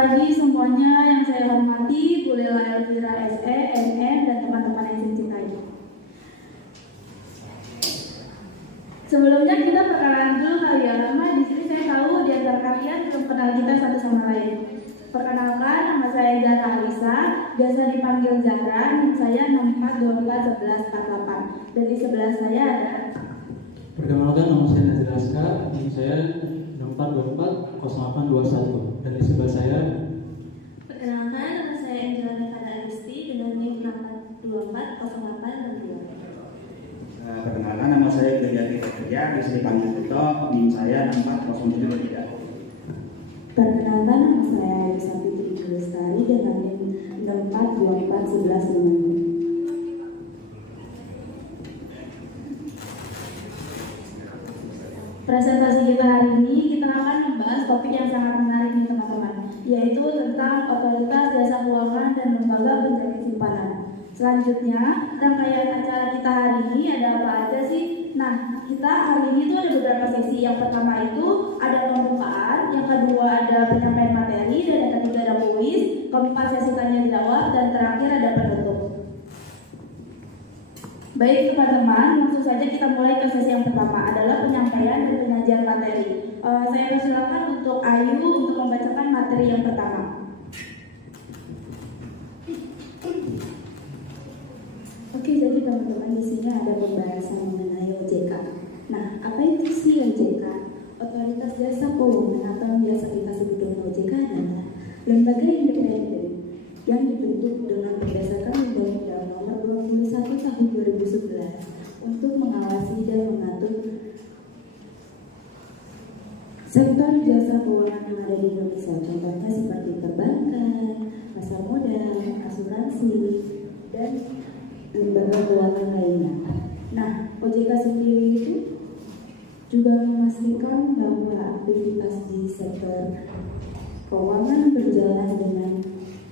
pagi semuanya yang saya hormati, Bu Lela Elvira SE, NN, dan teman-teman yang saya cintai. Sebelumnya kita perkenalan dulu kali ya, karena di sini saya tahu di antara kalian belum kenal kita satu sama lain. Perkenalkan, nama saya Zahra Alisa, biasa dipanggil Zahra, NIM saya 64121148, dan di sebelah saya ada. Perkenalkan, nama saya Nazir Askar, NIM saya 64240821, dan di sebelah saya. Perkenalkan, nama saya Angela Nevada Agusti dengan NIM 640862. Perkenalkan, nama saya Gajah Kerja, bisa dipanggil Tito, NIM saya 640723. Perkenalkan, nama saya Elisa Fitri Lestari dengan NIM 64241156. Presentasi kita hari ini, kita akan membahas topik yang sangat menarik nih teman-teman, yaitu tentang otoritas jasa keuangan dan lembaga penjamin simpanan. Selanjutnya, rangkaian acara kita hari ini ada apa aja sih? Nah, kita hari ini tuh ada beberapa sesi. Yang pertama itu ada pembukaan, yang kedua ada penyampaian materi, dan yang ketiga ada kuis, keempat sesi tanya jawab, dan terakhir ada penutup. Baik teman-teman, langsung saja kita mulai ke sesi yang pertama, adalah penyampaian dan penyajian materi. Saya persilakan untuk Ayu untuk membacakan materi yang pertama. Oke, jadi teman-teman di sini ada pembahasan mengenai OJK. Nah, apa itu sih OJK? Otoritas Jasa Keuangan atau yang biasa kita sebut dengan OJK adalah lembaga independen yang dibentuk dengan berdasarkan Undang-Undang Nomor 21 Tahun 2011 untuk mengawasi dan mengatur sektor jasa keuangan yang ada di Indonesia. Contohnya seperti perbankan, pasar modal, asuransi, dan lembaga keuangan lainnya. Nah, OJK sendiri itu juga memastikan bahwa aktivitas di sektor keuangan berjalan dengan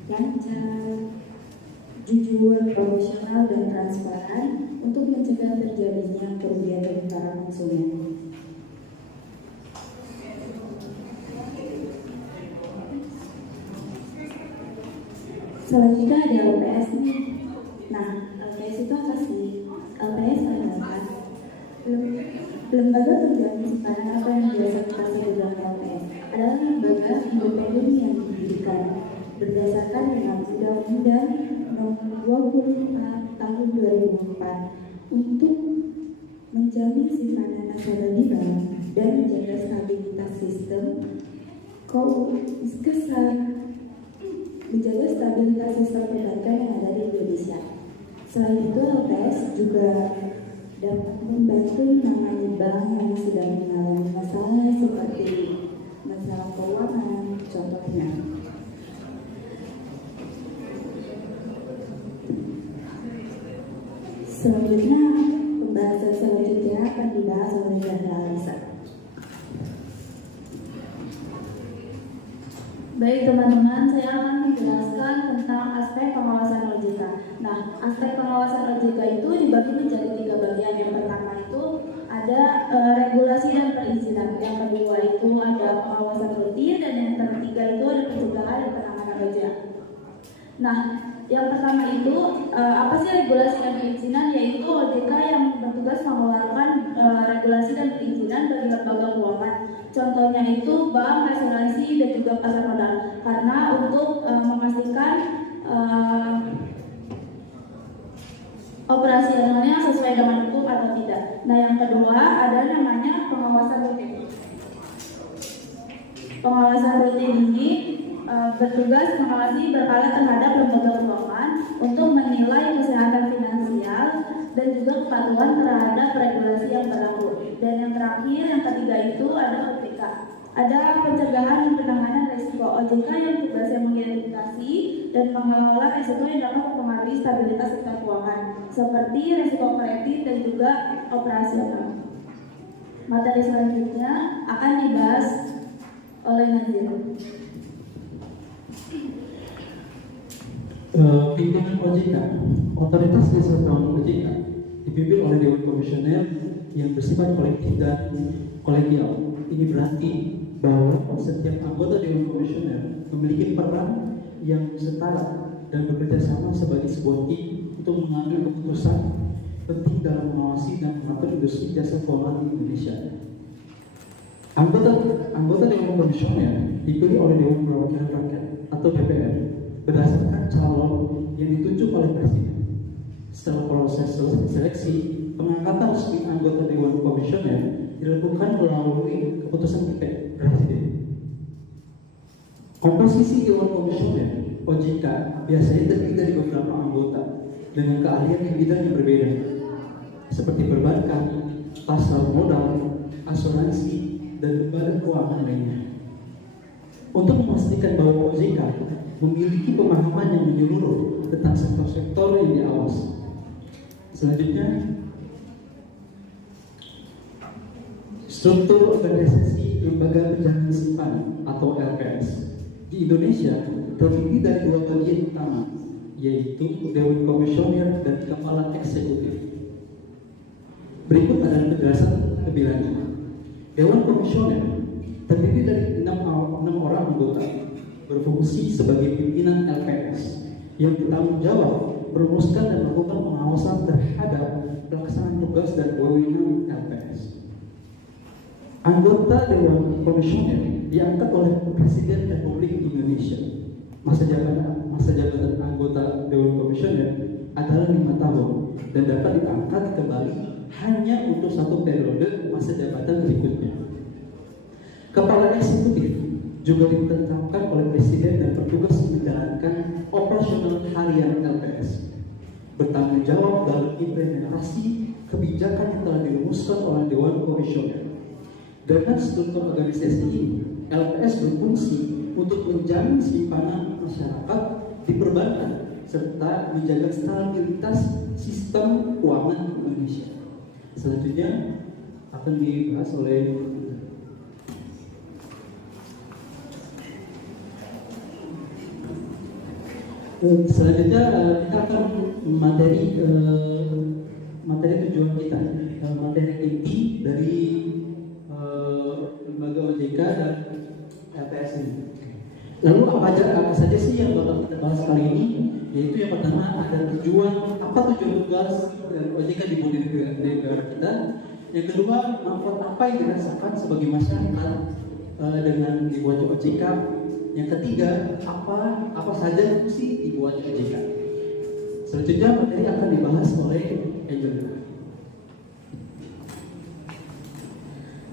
lancar, jujur, profesional, dan transparan untuk mencegah terjadinya kerugian bagi para konsumen. Selanjutnya ada LPS nih. Nah, LPS itu apa sih? LPS adalah lembaga penjamin simpanan atau yang biasa kita sebut dengan LPS adalah lembaga independen yang didirikan berdasarkan dengan Undang-Undang Nomor 24 Tahun 2004 untuk menjamin simpanan nasabah di bank dan menjaga stabilitas sistem perbankan yang ada di Indonesia. Selain itu, LPS juga dapat membantu menangani bank yang sedang mengalami masalah seperti masalah keuangan, contohnya. Selanjutnya, pembahasan selanjutnya akan dibahas oleh Zahra Alisa. Baik teman-teman, saya akan menjelaskan tentang aspek pengawasan OJK. Nah, aspek pengawasan OJK itu dibagi menjadi 3 bagian. Yang pertama itu ada regulasi dan perizinan. Yang kedua itu ada pengawasan rutin, dan yang ketiga itu ada pencegahan dan penanganan OJK. Nah, yang pertama itu apa sih regulasi dan perizinan? Yaitu OJK yang bertugas mengeluarkan regulasi dan perizinan bagi lembaga keuangan. Contohnya itu bank, asuransi, dan juga pasar modal. Karena untuk memastikan operasionalnya sesuai dengan hukum atau tidak. Nah, yang kedua ada namanya pengawasan rutin. Pengawasan rutin ini bertugas mengawasi berkala terhadap lembaga keuangan untuk menilai kesehatan finansial dan juga kepatuhan terhadap regulasi yang berlaku. Dan yang terakhir, yang ketiga itu ada OJK. Ada pencegahan dan penanganan risiko. OJK yang tugasnya mengidentifikasi dan mengelola risiko yang dapat mempengaruhi stabilitas sektor keuangan, seperti risiko kredit dan juga operasional. Materi selanjutnya akan dibahas oleh Nazir. Pimpinan OJK, otoritas jasa keuangan OJK dipimpin oleh Dewan Komisioner yang bersifat kolektif dan kolegial. Ini berarti bahwa setiap anggota Dewan Komisioner memiliki peran yang setara dan bekerja sama sebagai sebuah tim untuk mengambil keputusan penting dalam mengawasi dan mengatur industri jasa keuangan di Indonesia. Anggota Dewan Komisioner dipilih oleh Dewan Perwakilan Rakyat atau DPR berdasarkan calon yang ditunjuk oleh Presiden. Setelah proses seleksi, pengangkatan resmi anggota Dewan Komisioner dilakukan melalui keputusan Presiden. Komposisi Dewan Komisioner OJK biasanya terdiri dari beberapa anggota dengan keahlian di bidang yang berbeda, seperti perbankan, pasar modal, asuransi, dan lembaga keuangan lainnya. Untuk memastikan bahwa OJK memiliki pemahaman yang menyeluruh tentang sektor-sektor yang diawasi. Selanjutnya, struktur organisasi lembaga penjamin simpanan atau LPS di Indonesia terdiri dari dua bagian utama, yaitu Dewan Komisioner dan Kepala Eksekutif. Berikut adalah penjelasan lebih lanjut. Dewan Komisioner terdiri dari 6 orang anggota berfungsi sebagai pimpinan LPS yang bertanggung jawab merumuskan dan melakukan pengawasan terhadap pelaksanaan tugas dan wewenang LPS. Anggota Dewan Komisioner diangkat oleh Presiden Republik Indonesia. Masa jabatan anggota Dewan Komisioner adalah 5 tahun dan dapat diangkat kembali hanya untuk 1 periode masa jabatan berikutnya. Kepala Eksekutif juga ditetapkan oleh Presiden dan bertugas menjalankan operasional harian LPS, bertanggung jawab dalam implementasi kebijakan yang telah dirumuskan oleh Dewan Komisioner. Dengan struktur organisasi ini, LPS berfungsi untuk menjamin simpanan masyarakat di perbankan serta menjaga stabilitas sistem keuangan Indonesia. Selanjutnya akan dibahas oleh kita akan materi tujuan kita, materi inti dari lembaga OJK dan LPS ini. Lalu apa saja sih yang bakal kita bahas kali ini? Yaitu yang pertama ada apa tujuan tugas OJK di negara kita. Yang kedua, manfaat apa yang dirasakan sebagai masyarakat dengan dibuatnya OJK. Yang ketiga, apa saja fungsi dibuatnya OJK. Selanjutnya materi akan dibahas oleh Angela.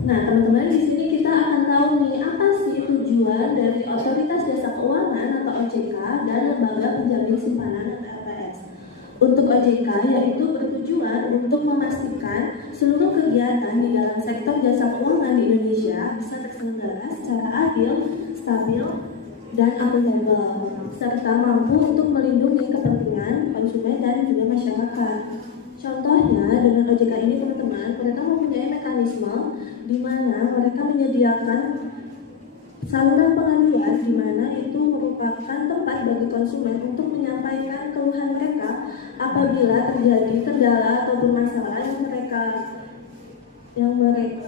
Nah, teman-teman, di sini kita akan tahu nih apa sih tujuan dari Otoritas Jasa Keuangan atau OJK dan Lembaga Penjamin Simpanan atau LPS. Untuk OJK yaitu bertujuan untuk memastikan seluruh kegiatan di dalam sektor jasa keuangan di Indonesia bisa terselenggara secara adil, stabil, dan akuntabel, serta mampu untuk melindungi kepentingan konsumen dan juga masyarakat. Contohnya dengan OJK ini teman-teman, mereka mempunyai mekanisme di mana mereka menyediakan saluran pengaduan di mana itu merupakan tempat bagi konsumen untuk menyampaikan keluhan mereka apabila terjadi kendala ataupun masalah yang mereka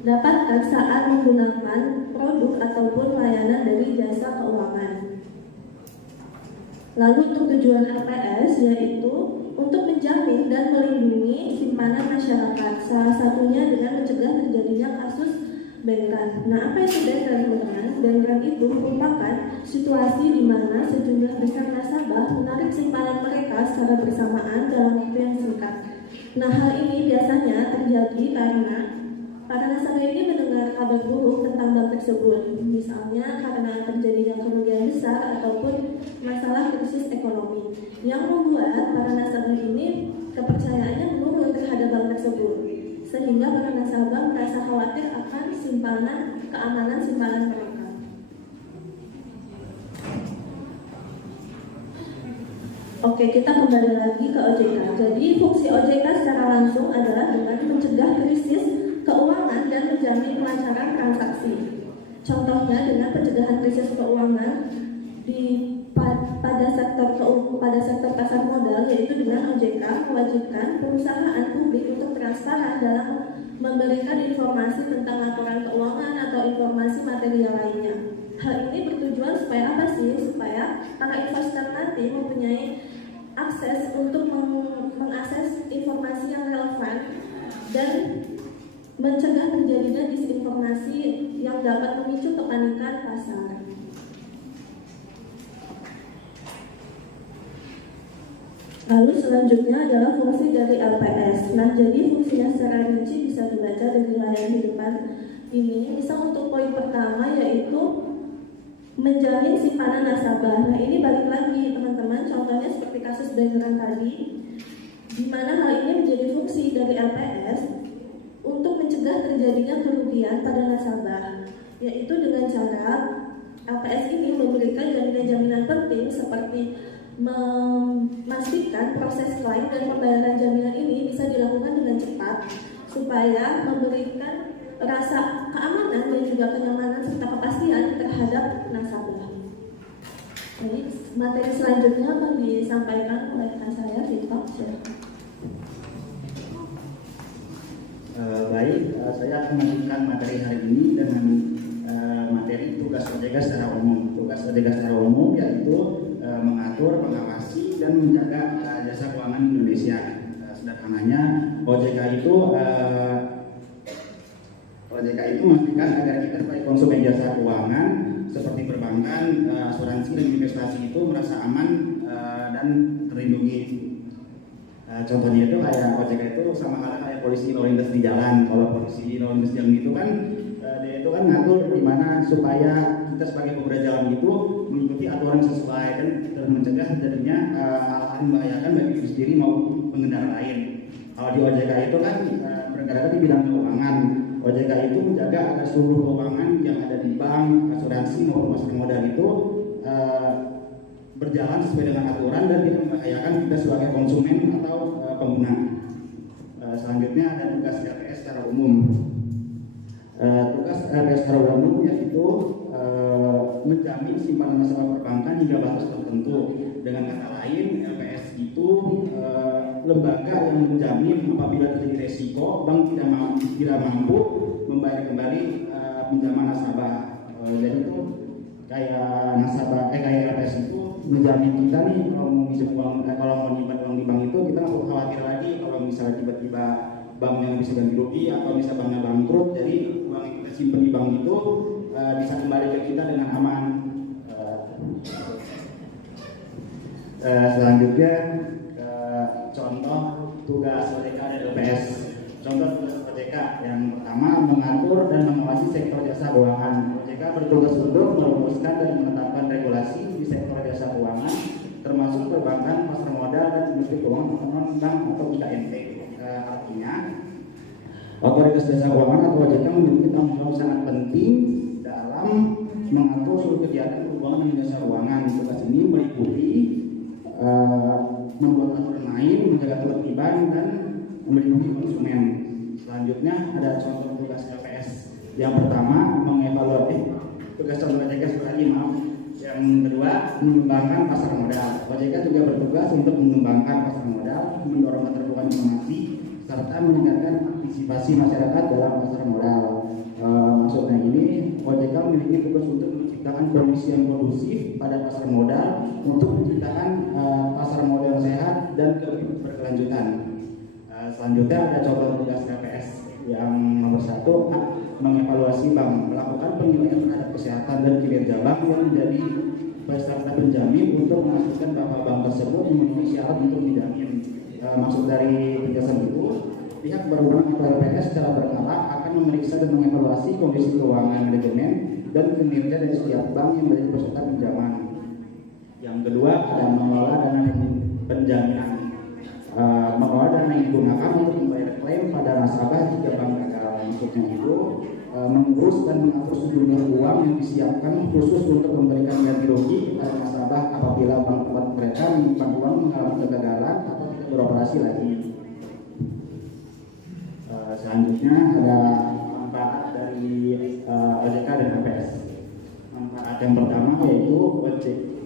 dapatkan saat menggunakan produk ataupun layanan dari jasa keuangan. Lalu untuk tujuan LPS yaitu untuk menjamin dan melindungi simpanan masyarakat, salah satunya dengan mencegah terjadinya kasus bank run. Nah, apa itu bank run, teman-teman? Bank run itu merupakan situasi di mana sejumlah besar nasabah menarik simpanan mereka secara bersamaan dalam waktu yang singkat. Nah, hal ini biasanya terjadi karena para nasabah ini mendengar kabar buruk tentang bank tersebut, misalnya karena terjadinya kerugian besar ataupun masalah krisis ekonomi, yang membuat para nasabah ini kepercayaannya menurun terhadap bank tersebut, sehingga para nasabah merasa khawatir akan keamanan simpanan mereka. Oke, kita kembali lagi ke OJK. Jadi fungsi OJK secara langsung adalah dengan mencegah krisis keuangan dan menjamin kelancaran transaksi. Contohnya dengan pencegahan krisis keuangan pada sektor pasar modal, yaitu dengan OJK mewajibkan perusahaan publik untuk transparan dalam memberikan informasi tentang laporan keuangan atau informasi material lainnya. Hal ini bertujuan supaya apa sih? Supaya para investor nanti mempunyai akses untuk mengakses informasi yang relevan dan mencegah terjadinya disinformasi yang dapat memicu kepanikan pasar. Lalu selanjutnya adalah fungsi dari LPS. Nah, jadi fungsinya secara rinci bisa dibaca dari layar di depan ini. Misal untuk poin pertama yaitu menjamin simpanan nasabah. Nah, ini balik lagi teman-teman, contohnya seperti kasus Bangeran tadi, di mana hal ini menjadi fungsi dari LPS untuk mencegah terjadinya kerugian pada nasabah, yaitu dengan cara LPS ini memberikan jaminan-jaminan penting seperti memastikan proses klaim dan pembayaran jaminan ini bisa dilakukan dengan cepat supaya memberikan rasa keamanan dan juga kenyamanan serta kepastian terhadap nasabah. Jadi materi selanjutnya akan disampaikan oleh rekan saya, Vito. Baik, saya akan melanjutkan materi hari ini dengan materi tugas OJK secara umum. Tugas OJK secara umum yaitu mengatur, mengawasi, dan menjaga jasa keuangan Indonesia. Sederhananya, OJK itu memastikan agar kita sebagai konsumen jasa keuangan seperti perbankan, asuransi, dan investasi itu merasa aman dan terlindungi. Contohnya itu kayak OJK itu sama halnya kayak polisi lalu lintas di jalan. Kalau polisi lalu lintas jalan itu kan dia itu kan ngatur gimana supaya kita sebagai pengguna jalan itu mengikuti aturan sesuai dan mencegah terjadinya hal-hal membahayakan bagi diri sendiri maupun pengendara lain. Kalau di OJK itu kan bergerak di bidang keuangan. OJK itu menjaga agar seluruh keuangan yang ada di bank, asuransi maupun pasar modal itu berjalan sesuai dengan aturan dan tidak membahayakan kita sebagai konsumen atau pengguna. Selanjutnya ada tugas LPS secara umum. Tugas LPS secara umum yaitu menjamin simpanan nasabah perbankan hingga batas tertentu. Dengan kata lain, LPS itu lembaga yang menjamin apabila terjadi resiko bank tidak mampu membayar kembali pinjaman nasabah. Jadi itu kayak nasabah kayak LPS itu menjamin kita nih kalau mau pinjam uang, kalau mau nyimpan uang di bank itu kita nggak perlu khawatir lagi kalau misalnya tiba-tiba banknya bisa ganti rugi atau bisa banknya bangkrut. Jadi uang yang kita simpan di bank itu bisa kembali ke kita dengan aman. Selanjutnya contoh tugas OJK dan LPS. Contoh tugas OJK yang pertama mengatur dan mengawasi sektor jasa keuangan. OJK bertugas untuk merumuskan dan menetapkan regulasi di sektor jasa keuangan, termasuk perbankan, pasar modal, dan industri keuangan non-bank atau IKNT. Artinya, otoritas jasa keuangan atau OJK memiliki tanggung jawab sangat penting dalam mengatur seluruh kegiatan keuangan dan jasa keuangan. Tugas ini meliputi membuat aturan main, menjaga ketertiban, dan melindungi konsumen. Selanjutnya ada contoh tugas LPS. Yang pertama mengevaluasi tugas contoh OJK lagi maaf. Yang kedua mengembangkan pasar modal. OJK juga bertugas untuk mengembangkan pasar modal, mendorong keterbukaan informasi, serta meningkatkan partisipasi masyarakat dalam pasar modal. Maksudnya ini OJK memiliki tugas untuk menciptakan kondisi yang kondusif pada pasar modal untuk menciptakan pasar modal sehat dan berkelanjutan. Selanjutnya ada contoh tugas LPS. Yang nomor 1, mengevaluasi bank, melakukan penilaian terhadap kesehatan dan kinerja bank yang menjadi peserta penjamin untuk memastikan bahwa bank tersebut memenuhi syarat untuk dijamin. Maksud dari penjelasan itu, pihak berwenang atau LPS secara berkala akan memeriksa dan mengevaluasi kondisi keuangan manajemen dan kinerja dari setiap bank yang menjadi peserta pinjaman. Yang kedua ada mengelola dana penjaminan. Mengelola dana yang digunakan untuk membayar klaim pada nasabah jika bank gagal. Maksudnya itu mengurus dan mengatur sejumlah uang yang disiapkan khusus untuk memberikan ganti rugi kepada nasabah apabila bank tempat mereka menyimpan uang mengalami kegagalan atau tidak beroperasi lagi. Selanjutnya ada manfaat dari OJK dan LPS. Manfaat yang pertama yaitu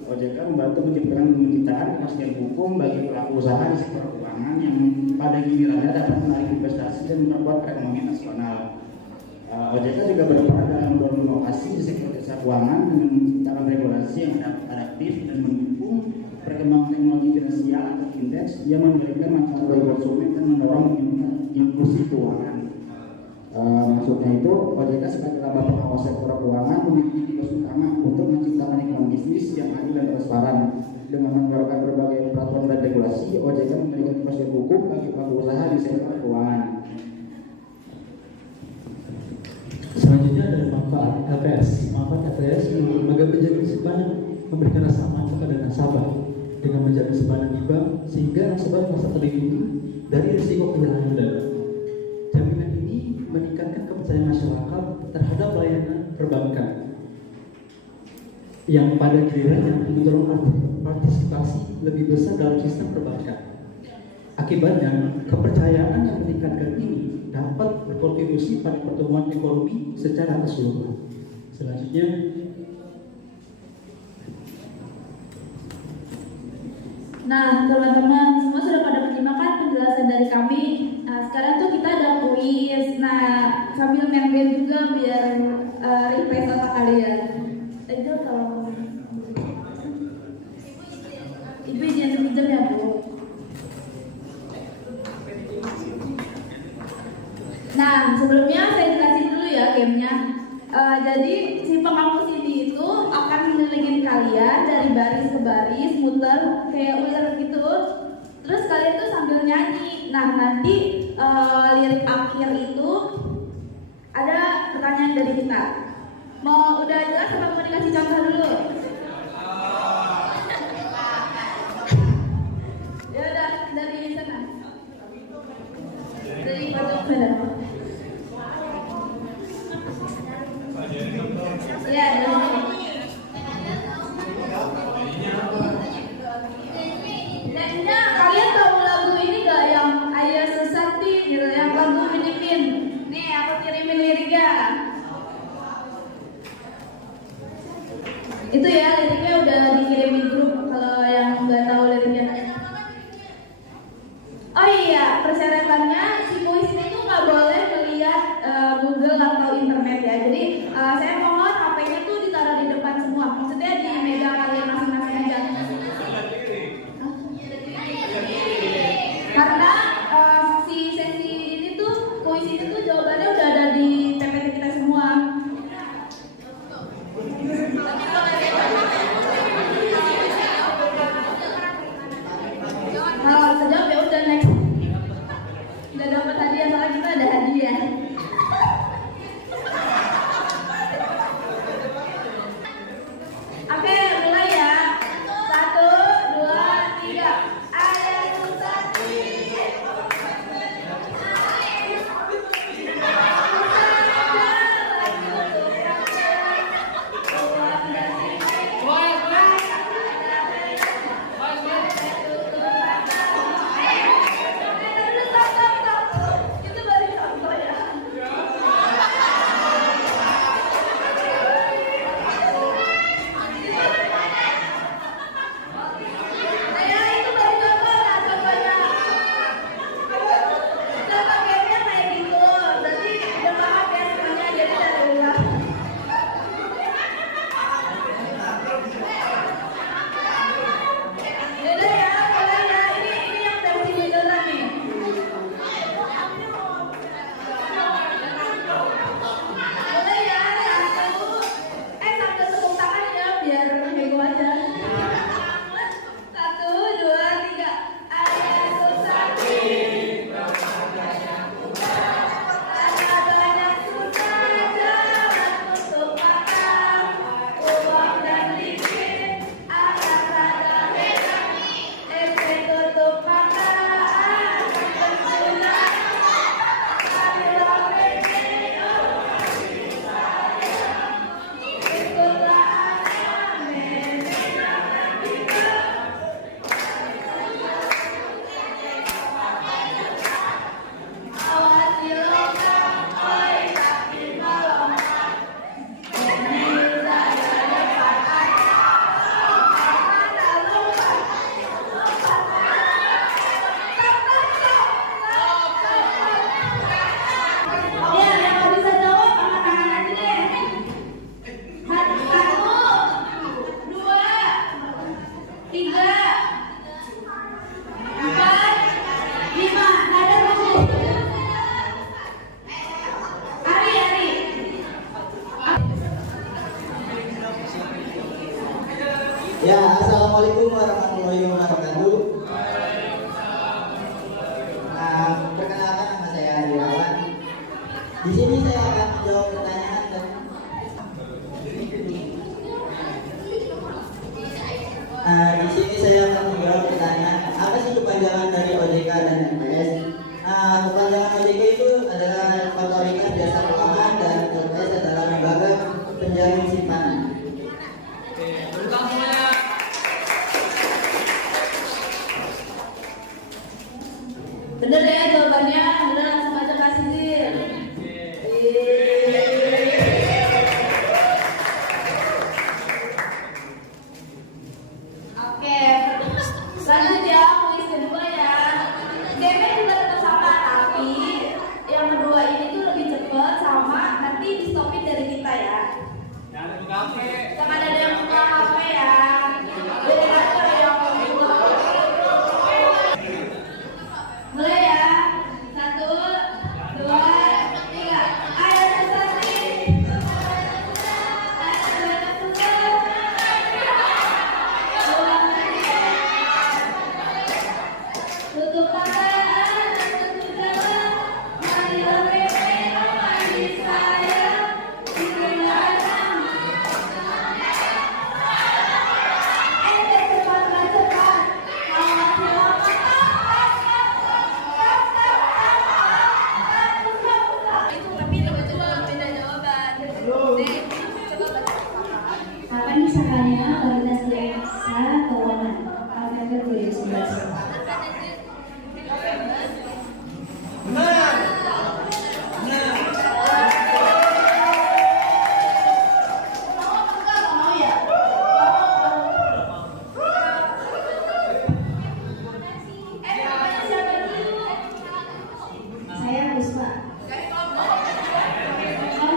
OJK membantu menciptakan kepastian hukum bagi pelaku usaha di sektor keuangan. keuangan yang pada gilirannya dapat menarik investasi dan memperkuat perekonomian nasional. OJK juga berperan dalam mendorong inovasi di sektor jasa keuangan dengan menciptakan regulasi yang adaptif dan mendukung perkembangan teknologi finansial atau fintech yang memberikan manfaat bagi konsumen dan mendorong inklusi keuangan. Maksudnya itu, OJK sebagai lembaga pengawas sektor keuangan memiliki tugas utama untuk menciptakan lingkungan bisnis yang adil dan transparan. Dengan mengeluarkan berbagai peraturan dan regulasi, OJK memberikan kepastian hukum bagi pelaku usaha di sektor keuangan. Selanjutnya adalah manfaat LPS. Manfaat LPS lembaga penjamin simpanan memberikan rasa aman kepada nasabah dengan menjamin simpanan di bank sehingga nasabah merasa terlindungi dari risiko kehilangan dana. Jaminan ini meningkatkan kepercayaan masyarakat terhadap layanan perbankan yang pada gilirannya mendorong partisipasi lebih besar dalam sistem perbankan. Akibatnya, kepercayaan yang meningkatkan ini dapat berkontribusi pada pertumbuhan ekonomi secara keseluruhan. Selanjutnya, nah teman-teman semua sudah pada menyimakkan penjelasan dari kami. Nah, sekarang tuh kita ada kuis. Nah, sambil main game juga biar refresh otak kalian. Itu kalau Ibu jangan pinjam ya Bu. Nah, sebelumnya saya jelasin dulu ya gamenya. Jadi si penghapus ini itu akan mengelilingin kalian dari baris ke baris, muter kayak ular gitu. Terus kalian tuh sambil nyanyi. Nah, nanti lirik akhir itu ada pertanyaan dari kita. Mau udah jelas apa mau dikasih contoh dulu? Ya udah dari sana. Dari pojok sana. Ya, dan kalian tahu lagu ini gak yang Ayah Sesati gitu, yang lagu Filipin. Nih aku kirimin liriknya. Itu ya liriknya udah dikirimin grup kalau yang nggak tahu liriknya. Oh iya, persyaratannya si kuis ini tuh nggak boleh melihat Google atau internet ya. Jadi saya mohon HP-nya tuh ditaruh di depan semua. Maksudnya di meja kalian masing-masing aja. Karena si sesi ini tuh kuis ini tuh jawabannya udah ada di PPT kita semua. Kalau sejauh ya udah next. Udah dapat hadiah soalnya kita ada hadiah. Oke, mulai ya. 1, 2, 3. Ayah Sesati. Ayah Ya, assalamualaikum warahmatullahi wabarakatuh. Perkenalkan nama saya Irawan. Di sini saya akan menjawab pertanyaan dan di sini saya akan menjawab pertanyaan apa sih kepanjangan dari OJK dan LPS? Kepanjangan OJK itu adalah Otoritas Jasa Keuangan dan LPS adalah lembaga penjamin simpanan. Bener ya jawabannya, bener langsung aja kasih Zir. Oke, lanjut ya, kuis kedua ya. Game juga tetap sama, tapi yang kedua ini tuh lebih cepet sama, nanti di stopin dari kita ya. Jangan ada yang buka HP ya. Beda aja yang mulai ya, 1, 2, 3. Ayo Sesati. Tutup mata, tutup jalan. Marilah berdua, mari saya didengarkan. Cepat, cepat. Kapan disahkannya Otoritas Jasa Keuangan? November 2011. Saya Puspa.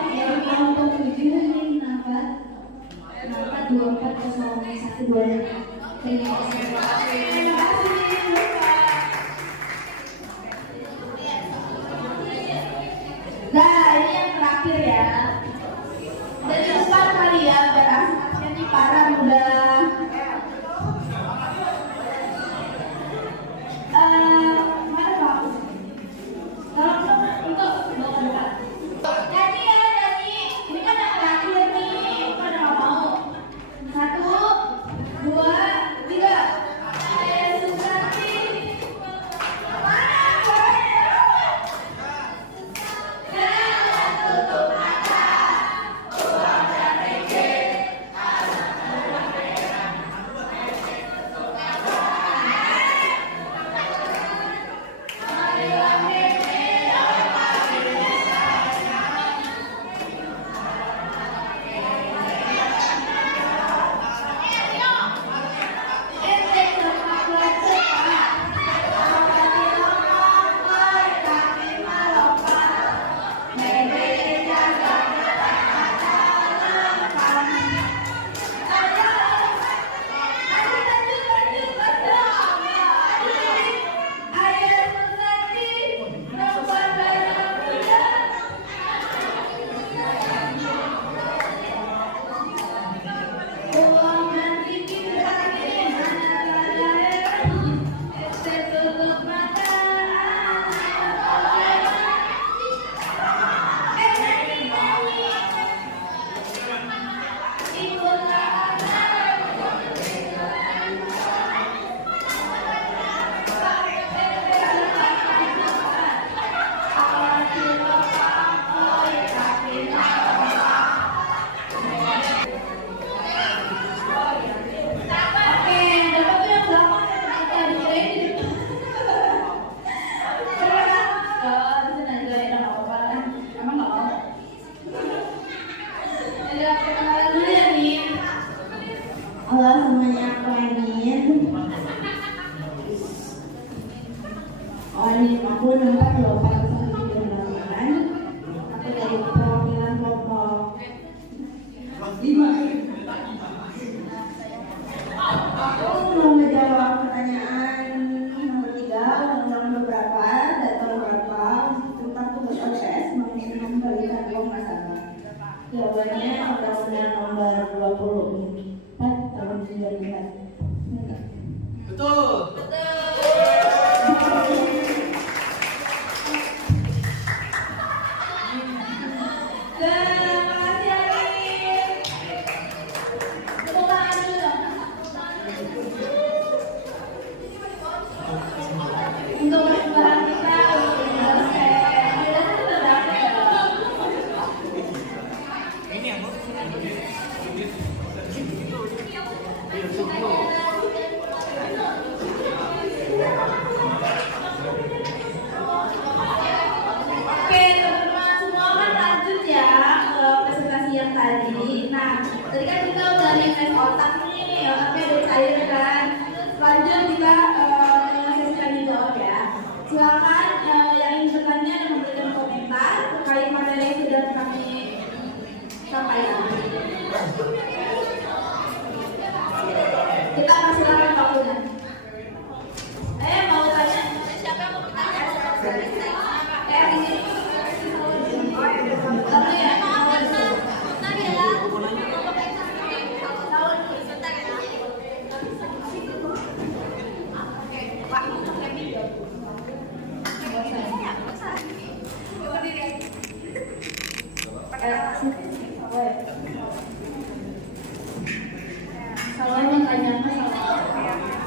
Dari kelompok 7 ini nampak 240125. Terima kasih. Nah, ini yang terakhir ya. Dari depan kali ya, biar asapnya nih parah udah. Mana Pak? Tolong dong untuk bawa ke depan. Jadi ya, jadi ini kan yang terakhir nih, pada nggak mau. 1, 2, 3. Ayo Susati. Halo semuanya, aku Anin. Aku nomor 240128. Aku dari perwakilan kelompok 5. Aku mau menjawab pertanyaan nomor 3, undang-undang beberapa dan tahun berapa tentang tugas LPS mengembalikan uang nasabah. Jawabannya undang-undang nomor 24 tahun sudah lihat. Betul. Untuk persembahan kita Oke, teman-teman semua kan lanjut ya ke presentasi yang tadi. Nah, tadi kan kita udah tes otak nih, otaknya udah cair kan. Lanjut kita sesi tanya jawab ya. Silakan yang ingin bertanya dan memberikan komentar terkait materi yang sudah kami sampaikan. Kita akan silakan waktunya. Mau tanya? Siapa yang mau bertanya? Di sini.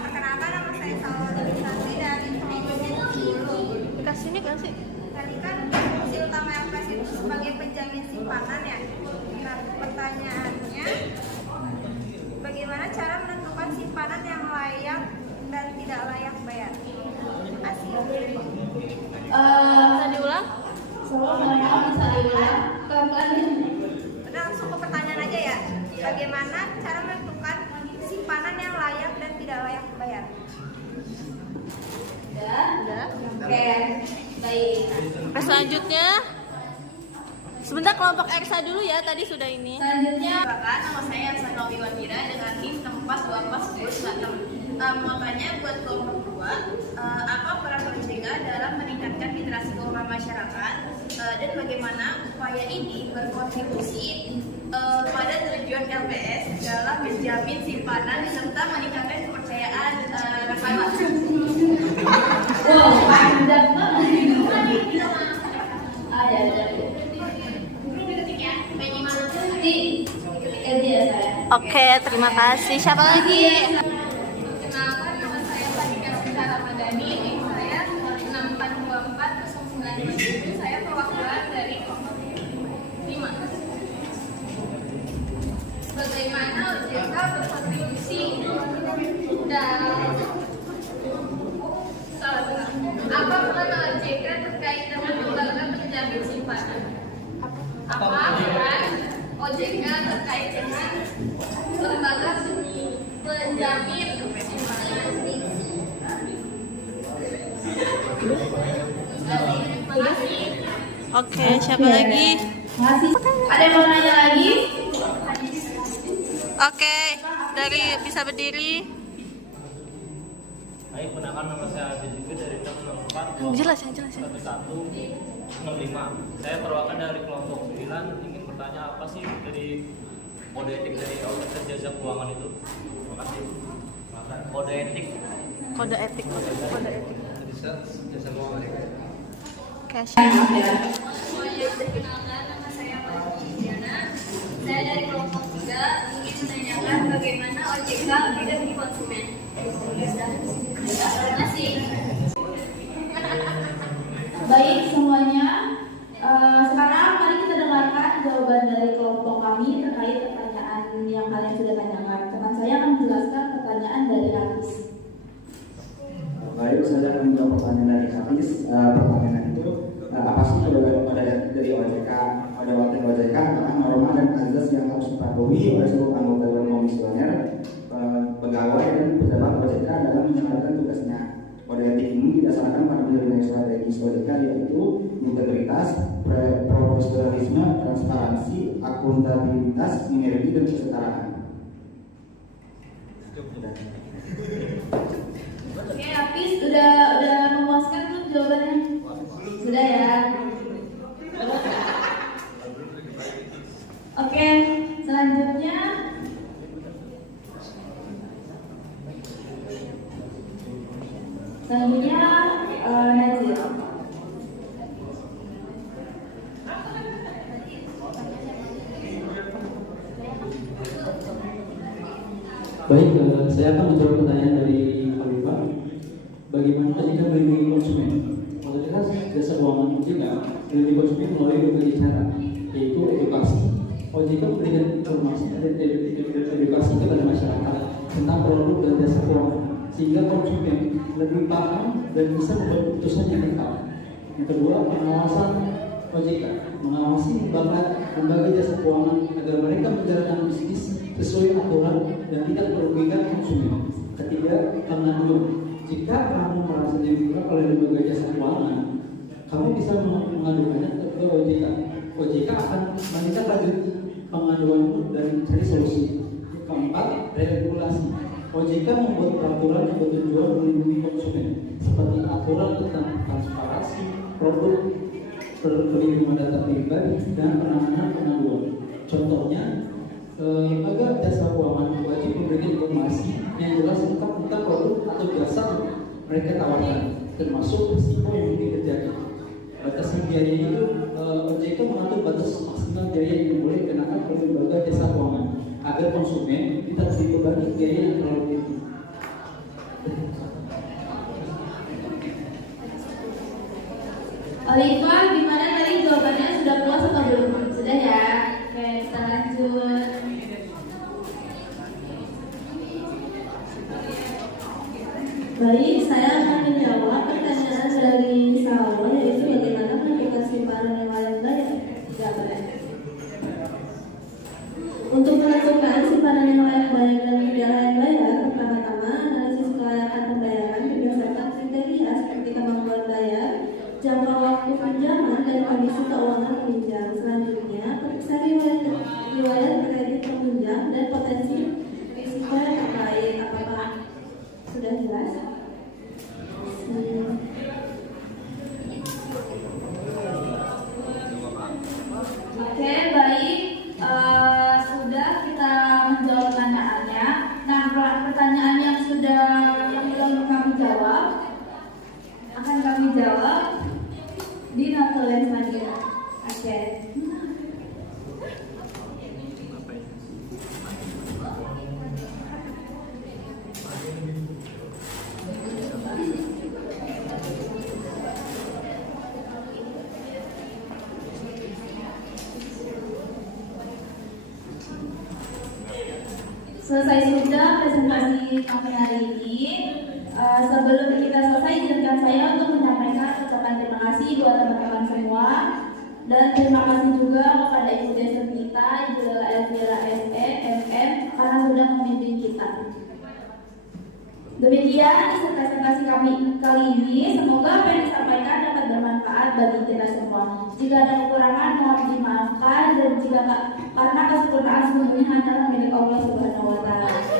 Perkenalkan, nama saya Salwa Santri dari Kelompok 10. Kasih ini kan sih. Tadi kan fungsi utama LPS itu sebagai penjamin simpanan ya. Nah, pertanyaannya, bagaimana cara menentukan simpanan yang layak dan tidak layak bayar? Terima kasih. Bisa diulang? Bisa diulang. Pelan-pelan. Udah langsung ke pertanyaan aja ya. Bagaimana cara menentukan simpanan yang layak dan tidak layak bayar? Udah. Oke, baik. Oke, selanjutnya sebentar kelompok Eksa dulu ya, tadi sudah ini. Selanjutnya, Nama saya Arsana Wiwandira dengan NIM 4241096. Mau tanya buat kelompok 2, apa peran OJK dalam meningkatkan literasi keuangan masyarakat dan bagaimana upaya ini berkontribusi pada tujuan LPS dalam menjamin simpanan serta meningkatkan kepercayaan nasabah. wow, panjang banget. Oke, terima kasih. Siapa lagi? Kenalkan, nama saya Fadika Sita Ramadhani, NIM saya 64240957. Saya perwakilan dari kelompok 5. Bagaimana OJK berkontribusi dalam apa peran OJK terkait dengan lembaga penjamin simpanan? Apa peran OJK terkait dengan lembaga penjamin simpanan? Oke, siapa lagi? Masih ada yang mau nanya lagi? Oke, dari bisa berdiri. Baik, perkenalkan, nama saya Adit dari NIM 64 Jelas ya, jelas ya. 1165. Saya perwakilan dari kelompok 9, ingin bertanya apa sih dari kode etik dari otoritas jasa keuangan itu? Terima kasih. Kode etik. Kode etik. Jasa keuangan. Oke, Semuanya, perkenalkan, nama saya Fadika Diana. Saya dari kelompok 3 ingin menanyakan bagaimana OJK bidang konsumen. Terima kasih. Baik semuanya, sekarang mari kita dengarkan jawaban dari kelompok kami terkait pertanyaan yang kalian sudah tanyakan. Teman saya akan menjelaskan pertanyaan dari Hafiz. Baik, saya akan menjawab pertanyaan dari Hafiz. Pertanyaan itu, apa sih kode dari OJK? Kode OJK adalah norma dan azas yang harus dipatuhi oleh seluruh anggota Dewan Komisioner, pegawai dan pejabat OJK dalam menjalankan tugasnya. Kode etik ini didasarkan pada nilai strategis OJK, yaitu integritas, profesionalisme, transparansi, akuntabilitas, sinergi, dan kesetaraan. Oke, Hafiz udah memuaskan belum jawabannya? Sudah ya. Oke, selanjutnya Selanjutnya Nazir. Baik, saya akan menjawab pertanyaan dari Khalifah. Bagaimana jika melindungi konsumen? Otoritas jasa keuangan OJK melindungi konsumen melalui berbagai cara, yaitu edukasi. OJK memberikan informasi dan edukasi kepada masyarakat tentang produk dan jasa keuangan, sehingga konsumen lebih paham dan bisa membuat keputusan yang tepat. Yang kedua, pengawasan OJK mengawasi lembaga jasa keuangan agar mereka menjalankan bisnis sesuai aturan dan tidak merugikan konsumen. Ketiga, pengaduan. Jika kamu merasa dirugikan oleh lembaga jasa keuangan, kamu bisa mengadukannya ke OJK. OJK akan menindaklanjuti pengaduanmu dan mencari solusi. Keempat, regulasi. OJK membuat peraturan yang bertujuan melindungi konsumen, seperti aturan tentang transparansi produk, perlindungan data pribadi, dan penanganan pengaduan. Contohnya, lembaga jasa keuangan wajib memberikan informasi yang jelas tentang produk atau jasa mereka tawarkan, termasuk risiko yang mungkin terjadi. Batasan biaya itu, OJK mengatur batas maksimal biaya yang boleh dikenakan oleh lembaga jasa keuangan agar konsumen tidak dibebani biaya yang terlalu tinggi. Khalifah, gimana tadi jawabannya, sudah puas atau belum? Sudah ya? Oke, kita lanjut. Baik, saya akan menjawab pertanyaan dari Salwa, yaitu bagaimana menentukan simpanan yang layak bayar. Tidak benar. Untuk menentukan simpanan yang layak bayar dan tidak layak bayar, pertama-tama analisis kelayakan pembayaran berdasarkan kriteria seperti kemampuan bayar, jangka waktu pinjaman, dan kondisi keuangan peminjam. Selanjutnya, periksa riwayat kredit peminjam dan potensi risiko yang terkait. Apakah sudah jelas? Oke, baik. Sudah kita menjawab pertanyaannya. Nah, pertanyaan yang belum kami jawab akan kami jawab di notulen selanjutnya. Oke. Selesai sudah presentasi kami hari ini. Sebelum kita selesai, izinkan saya untuk menyampaikan ucapan terima kasih buat teman-teman semua, dan terima kasih juga kepada ibu dosen kita, Ibu Elvira SE MM, karena sudah memimpin kita. Demikian presentasi kami kali ini. Semoga apa yang disampaikan dapat bermanfaat bagi kita semua. Jika ada kekurangan, mohon dimaafkan, dan jika karena kesempurnaan semuanya hanyalah milik Allah Subhanahu wa Ta'ala.